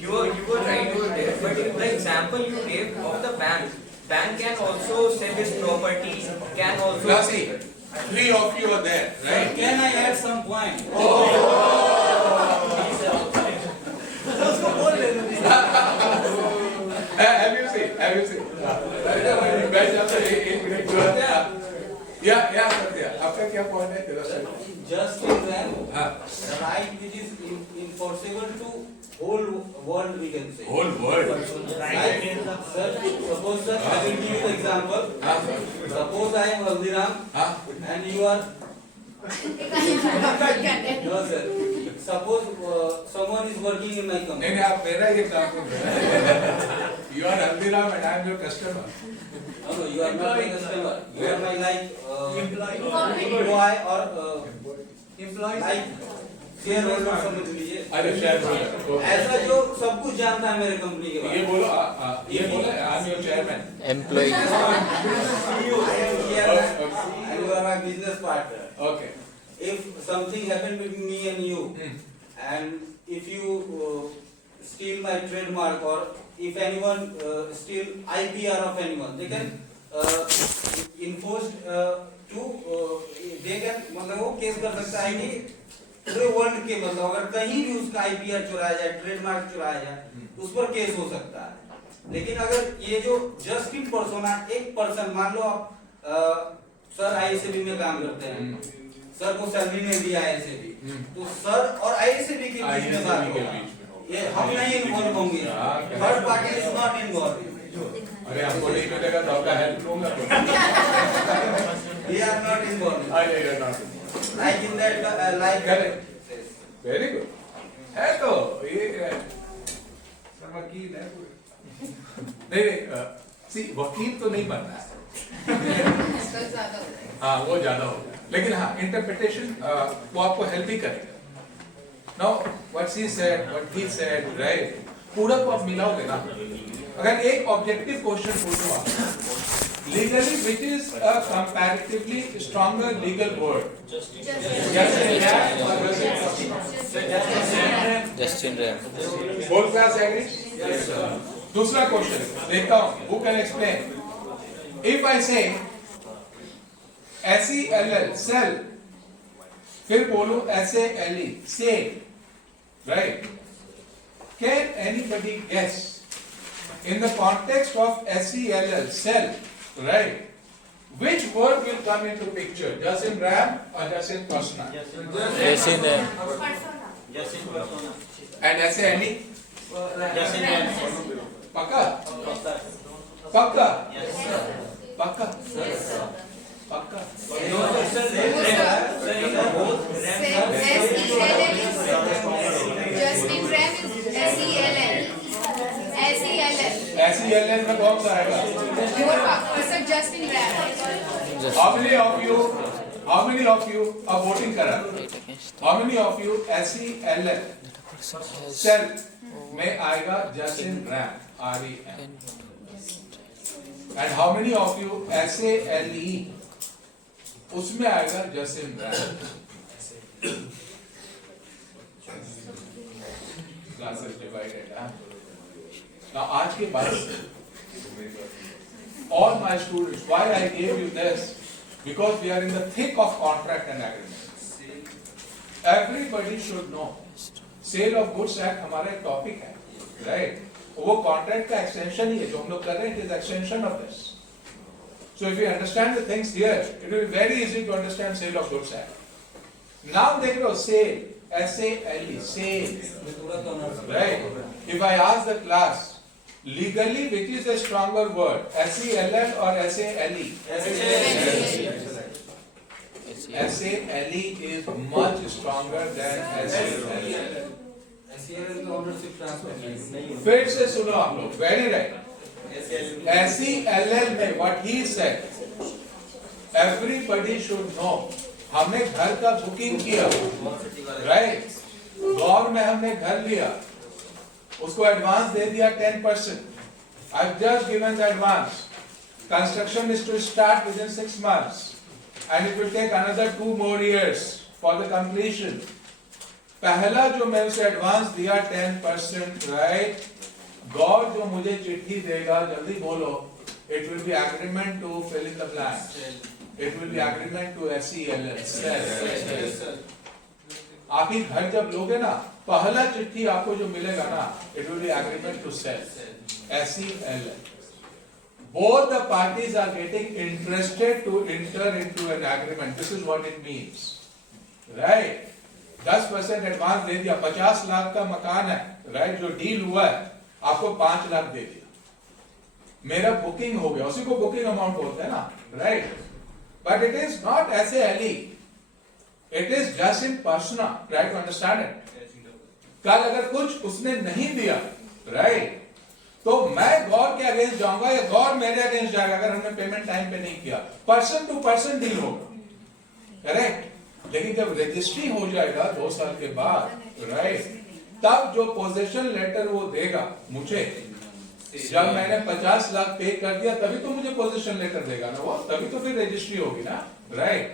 you were right over there. But in the example you gave of the bank can also sell his property, can also. Classy, 3 of you are there, right? Can I add some point? Have you seen? बैठ जाते हैं 1 minute जो है या सत्या, आपका क्या point है तेरा? Just in the right which is enforceable to whole world, we can say. Whole world. Right? Sir, suppose sir, I will give you the example. Suppose I am Haldiram and you are No, sir. Suppose someone is working in my नहीं company. नहीं, आप मेरा ये काम कर रहे हैं. You are Haldiram and I am your customer. No, no, you are not my customer. You are my Employee. employee or like shareholder समझ लीजिए. अरे शेयर ऐसा जो सब कुछ जानता है मेरे कंपनी के ये बारे में. बोलो, ये बोलो, I am your chairman. Employee. I am here and you are my business partner. Okay. If something happened between me and you, and if you steal my trademark or if anyone steal IPR of anyone, they can enforce to they can मतलब वो case कर सकता है कि पूरे world के मतलब अगर कहीं भी उसका IPR चुराया जाए, ट्रेडमार्क चुराया जाए, उस पर केस हो सकता है. लेकिन अगर ये जो जस्ट इन पर्सोना एक पर्सन, मान लो आप सर ISAB में काम करते हैं, सर को सैलरी नहीं दिया ISAB, तो सर और ISAB के बीच में बात होगा. ये हम नहीं इन्वॉल्व होंगे, third party is not involve. अरे आपको नहीं मिलेगा तो आपका हेल्प लूंगा. We are not involve. I know you are not. Like in that like Correct. Very good. है तो ये सर वकील है. नहीं, सी वकील तो नहीं बनना है. हाँ वो ज्यादा होगा, लेकिन हाँ इंटरप्रिटेशन वो आपको हेल्प ही करेगा. Now what she said, what he said, right, पूरा को आप मिलाओगे ना. अगर एक ऑब्जेक्टिव क्वेश्चन पूछूं आप, legally which is a comparatively stronger legal word, Justin Ram. Whole class agree? Yes sir. दूसरा क्वेश्चन देखता हूं, who can explain. If I say SELL cell, फिर बोलूं SALE sale, right? Can anybody guess in the context of SELL sell, right, which word will come into picture, Justin Ram or Justin Persona? Justin Ram. And SALE? पक्का? पक्का? पक्का? पक्का? Justin Ram is SELL में कौन सा आएगा? Sir, Justin Ram. How many of you are voting करा? How many of you SELL sell में आएगा Justin Ram, REM? And how many of you SALE उसमें आएगा Justin Ram? Classes divided. Now आज के बाद all my students, why I gave you this, because we are in the thick of contract and agreement. Everybody should know. Sale of goods act हमारा एक topic है, right? वो contract का extension ही है जो हम लोग कर रहे हैं. It is extension of this. So if you understand the things here, it will be very easy to understand sale of goods act. Now देख लो sale, SALE, sale, right? If I ask the class, legally which is a stronger word, SELL or SALE? SALE is much stronger than SELL. फिर से सुनो आप लोग, very right. SELL में what he said, everybody should know. हमने घर का booking किया, राइट? गौर में हमने घर लिया, उसको एडवांस दे दिया 10%. I've just given the advance. Construction is to start within 6 months, and it will take another 2 more years for the completion. पहला जो मैं उसे एडवांस दिया 10%, राइट? गौर जो मुझे चिट्ठी देगा, जल्दी बोलो. It will be agreement to fill in the blanks. It will be agreement to SELL. आप ही घर जब लोगे ना, पहला चिट्ठी आपको जो मिलेगा ना, it will be agreement to sell. SELL. Both the parties are getting interested to enter into an agreement. This is what it means, right? 10% advance दे दिया, 50 लाख का मकान है, राइट? जो डील हुआ है, आपको 5 लाख दे दिया, मेरा बुकिंग हो गया, उसी को बुकिंग अमाउंट बोलते हैं ना, right? But it is not SALE. It is just in persona. Try to understand it. कल अगर कुछ उसने नहीं दिया, right? तो मैं गौर के अगेंस्ट जाऊंगा या गौर मेरे अगेंस्ट जाएगा अगर हमने पेमेंट टाइम पे नहीं किया। पर्सन टू पर्सन डील होगा, करेक्ट? लेकिन जब रजिस्ट्री हो जाएगा 2 साल के बाद, राइट, तब जो पोजीशन लेटर वो देगा मुझे, जब मैंने 50 लाख पे कर दिया तभी तो मुझे पोजीशन लेटर देगा ना वो, तभी तो फिर रजिस्ट्री होगी ना, राइट?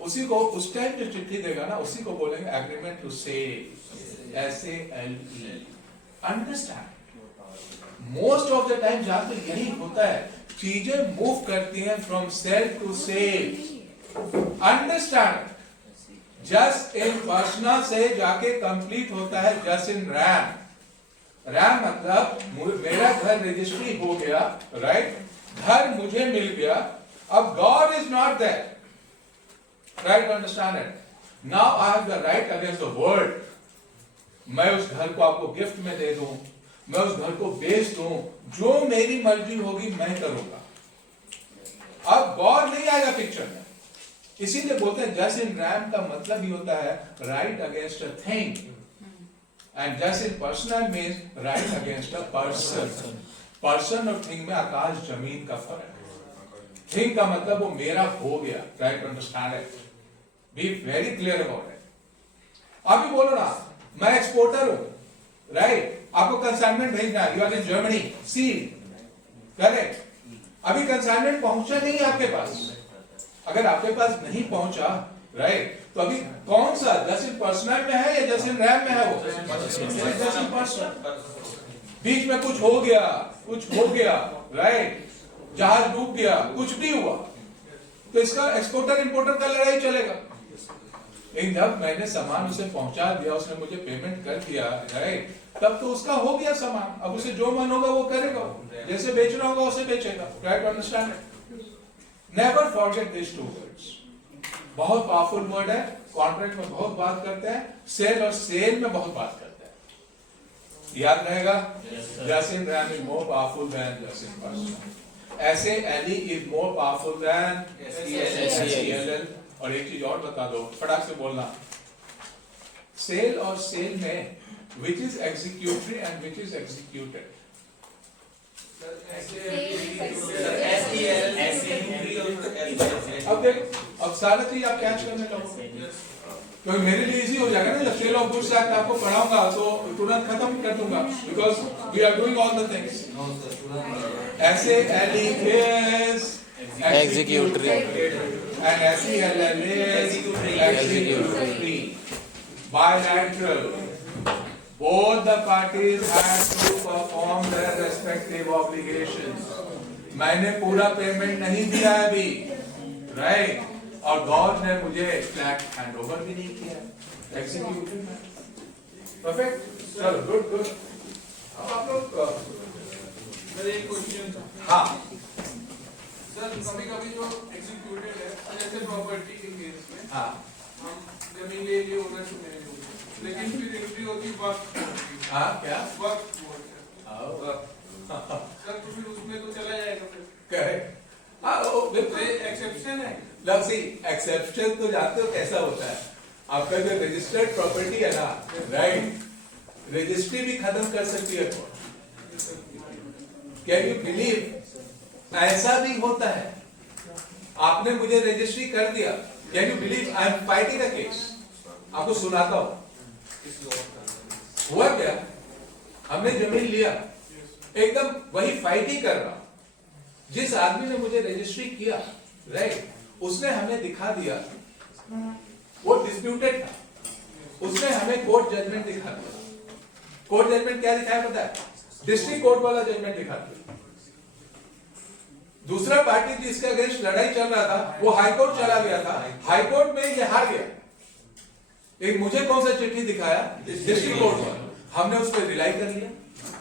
उसी को उस टाइम जो चिट्ठी देगा ना उसी को बोलेंगे agreement to sell, SALE। Understand? Most of the time जहां पे यही होता है, चीजें मूव करती हैं from sale to sale. Understand? Just in पर्सना से जाके कंप्लीट होता है जस्ट इन रैम। रैम मतलब मेरा घर रजिस्ट्री हो गया, राइट? घर मुझे मिल गया, अब God is not there, right? Understand it? Now I have the right against the world. मैं उस घर को आपको गिफ्ट में दे दूं, मैं उस घर को बेच दूं, जो मेरी मर्जी होगी मैं करूंगा। अब गॉड नहीं आएगा पिक्चर में। इसीलिए बोलते हैं जस्ट इन रैम का मतलब ही होता है right against a thing, and just in personal means right against a person. Person और थिंग में आकाश जमीन का फर्क है। थिंग का मतलब वो मेरा हो गया, right? Understand it? B very clear about it. अभी बोलो ना, मैं एक्सपोर्टर हूं, राइट? आपको कंसाइनमेंट भेजना है, you are in Germany, see, correct? अभी कंसाइनमेंट पहुंचा नहीं आपके पास। अगर आपके पास नहीं पहुंचा, राइट, तो अभी कौन सा जस्ट इन पर्सनल में है या जस्ट इन रैम में है? वो जस्ट इन पर्सनल। बीच में कुछ हो गया, राइट? जहाज डूब गया, कुछ भी हुआ, तो इसका एक्सपोर्टर इंपोर्टर का लड़ाई चलेगा। लेकिन जब मैंने सामान उसे पहुंचा दिया, उसने मुझे पेमेंट कर दिया, राइट, तब तो उसका हो गया सामान। अब उसे जो मन होगा वो करेगा, जैसे बेचना होगा उसे बेचेगा, right? Understand? Never forget this two words. बहुत पावरफुल वर्ड है, कॉन्ट्रैक्ट में बहुत बात करते हैं, सेल और सेल में बहुत बात करते हैं। याद रहेगा? Just in RAM is more powerful than just in person. SALE is more powerful than SELL। और एक चीज और बता दो, फटाक से बोलना। सेल और सेल में which is executory and which is executed? अब देखो, अब सारा चीज आप कैच करने लगोगे, तो मेरे लिए इजी हो जाएगा ना। जब सेल ऑफ गुड्स एक्ट आपको पढ़ाऊंगा तो तुरंत खत्म कर दूंगा, because we are doing all the things. SALE is Executory. and SELL is executory. Bilateral. Both the parties have to perform their respective obligations. मैंने पूरा पेमेंट नहीं दिया है अभी, राइट? और गॉड ने मुझे फ्लैट हैंड ओवर भी नहीं किया, एग्जीक्यूटिव में। परफेक्ट, चलो गुड गुड। अब आप लोग सर एक क्वेश्चन था। हाँ सर कभी कभी जो एग्जीक्यूटेड है, जैसे प्रॉपर्टी के केस में, हाँ हम जमीन ले लिए, ओनरशिप ले ली, लेकिन फिर एंट्री होती वक्त की। हाँ क्या वक्त सर, तो फिर उसमें तो चला जाएगा फिर। करेक्ट। हाँ वो बिल्कुल एक्सेप्शन है। लव सी एक्सेप्शन तो जानते हो कैसा होता है? आपका जो रजिस्टर्ड प्रॉपर्टी है ना, राइट, रजिस्ट्री भी खत्म कर सकती है कोर्ट। कैन यू बिलीव ऐसा भी होता है? आपने मुझे रजिस्ट्री कर दिया, can you believe I am fighting a case? आपको सुनाता हूं हुआ क्या। हमने जमीन लिया, एकदम वही फाइट ही कर रहा। जिस आदमी ने मुझे रजिस्ट्री किया, राइट, उसने हमें दिखा दिया, वो डिस्प्यूटेड था, उसने हमें कोर्ट जजमेंट दिखा दिया। कोर्ट जजमेंट क्या दिखाया पता है? डिस्ट्रिक्ट कोर्ट वाला जजमेंट दिखा दिया। दूसरा पार्टी जिसके अगेंस्ट लड़ाई चल रहा था वो हाई कोर्ट चला गया था, हाई कोर्ट में ये हार गया। एक मुझे कौन सा चिट्ठी दिखाया? डिस्ट्रिक्ट कोर्ट वाला। हमने उस पर रिलाई कर लिया,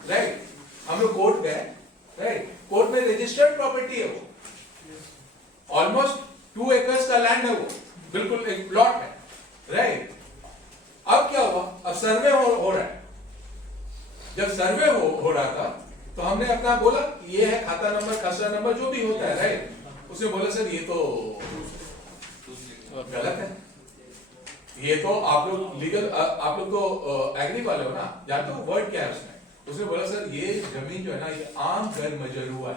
राइट, हम लोग कोर्ट गए, राइट, कोर्ट में रजिस्टर्ड प्रॉपर्टी है वो, ऑलमोस्ट 2 एकर्स का लैंड है वो, बिल्कुल एक प्लॉट है, राइट। अब क्या हुआ? अब सर्वे हो रहा है। जब सर्वे हो रहा था तो हमने अपना बोला ये है खाता नंबर, खसरा नंबर, जो भी होता है, राइट। उसने बोला सर ये तो गलत है। ये तो आप लोग लीगल, आप लोग तो एग्री वाले हो ना, जानते हो वर्ड क्या है उसमें? उसने बोला सर ये जमीन जो है ना ये आम गैर मजरूआ है।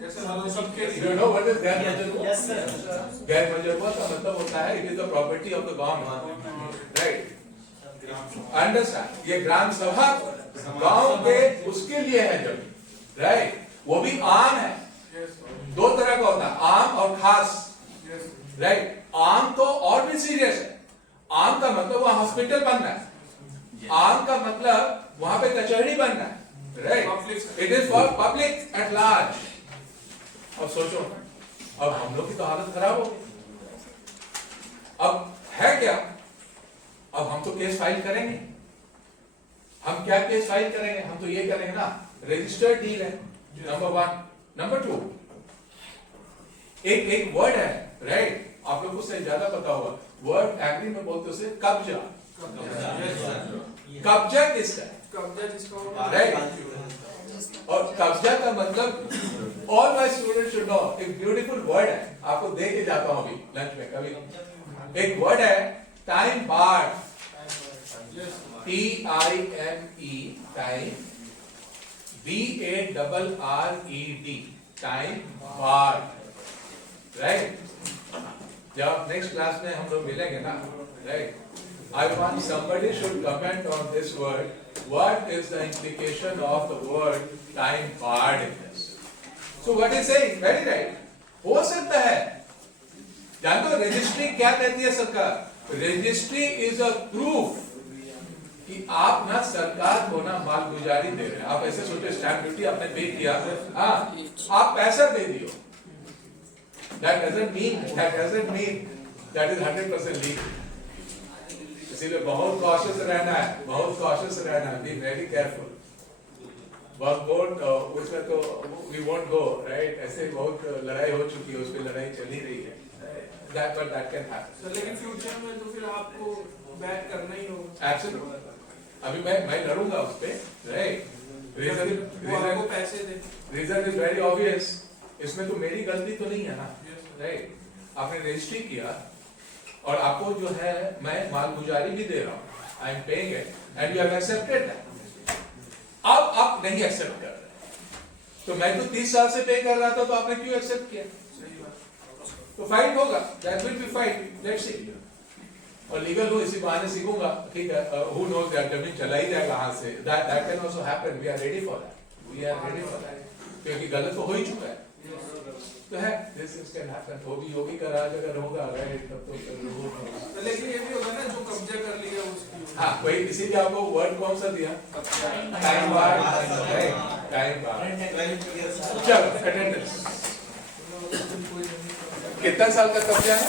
जैसे हम सबके You know what is गैर मजरूआ? Yes, sir. गैर मजरूआ का मतलब होता है it is the property of the government, right? Understand? ये ग्राम सभा गांव के उसके लिए है जमीन, राइट? वो भी आम है, दो तरह का होता है, आम और खास, राइट? आम तो और भी सीरियस है। आम का मतलब वहां हॉस्पिटल बनना है, आम का मतलब वहां पे कचहरी बनना है, right? It is for public at large. अब सोचो, अब हम लोग की तो हालत खराब हो गई। अब है क्या? अब हम तो केस फाइल करेंगे। हम क्या केस फाइल करेंगे? हम तो ये करेंगे ना, रजिस्टर्ड डील है, नंबर 1। नंबर 2, एक वर्ड है, राइट? आप लोग को उससे ज्यादा पता होगा, वर्ड एग्री में बोलते उसे कब्जा। कब्जा किसका है? कब्जा जिसका राइट? और कब्जा का मतलब all my students should know, एक ब्यूटीफुल वर्ड है, आपको दे के जाता हूं अभी लंच में कभी। एक वर्ड है time barred, TIME, time, BARRED, time barred, right? जब नेक्स्ट क्लास में हम लोग मिलेंगे ना, right? I want somebody should comment on this word. What is the implication of the word time barred in this? So what is saying? Very right. हो सकता है। जानते हो रजिस्ट्री क्या कहती है सरकार? रजिस्ट्री इज अ प्रूफ कि आप ना सरकार को ना मालगुजारी दे रहे हैं। आप ऐसे सोचो, स्टैम्प ड्यूटी आपने पे किया, हाँ, आप पैसा दे दियो। That doesn't mean that is 100% legal. इसीलिए बहुत कॉशियस रहना है, बहुत कॉशियस रहना है, be very careful. Work board उसमें तो वी वोंट गो, राइट? ऐसे बहुत लड़ाई हो चुकी है, उस पे लड़ाई चली रही है, दैट कैन हैपन। लेकिन फ्यूचर में तो फिर आपको बैक करना ही होगा। एब्सोल्युटली, अभी मैं लड़ूंगा उस पे, राइट? वो आपको पैसे दे। रीजन इज वेरी ऑब्वियस, इसमें तो मेरी गलती तो नहीं है ना, राइट? आपने रजिस्ट्री किया और आपको जो है मैं मालगुजारी भी दे रहा हूँ, I am paying it and you have accepted that. अब आप नहीं एक्सेप्ट कर रहे, तो मैं तो 30 साल से पे कर रहा था, तो आपने क्यों एक्सेप्ट किया? तो फाइट होगा, that will be fight, let's see. और लीगल लो इसी बहाने सीखूंगा, ठीक है? हु नोज दैट जमीन चला ही जाएगा हाथ से, that can also happen. We are ready for that, we are ready for that, क्योंकि गलत तो हो ही चुका है, तो है, दिस इज कैन हैपन। तो भी योगी का राज अगर होगा, राइट, तब तो लेकिन ये भी होगा ना जो कब्जा कर लिया उसकी। हाँ, वही इसीलिए आपको वर्ड कौन सा दिया? टाइम बार, टाइम बार। चलो, अटेंडेंस। कितना साल का कब्जा है?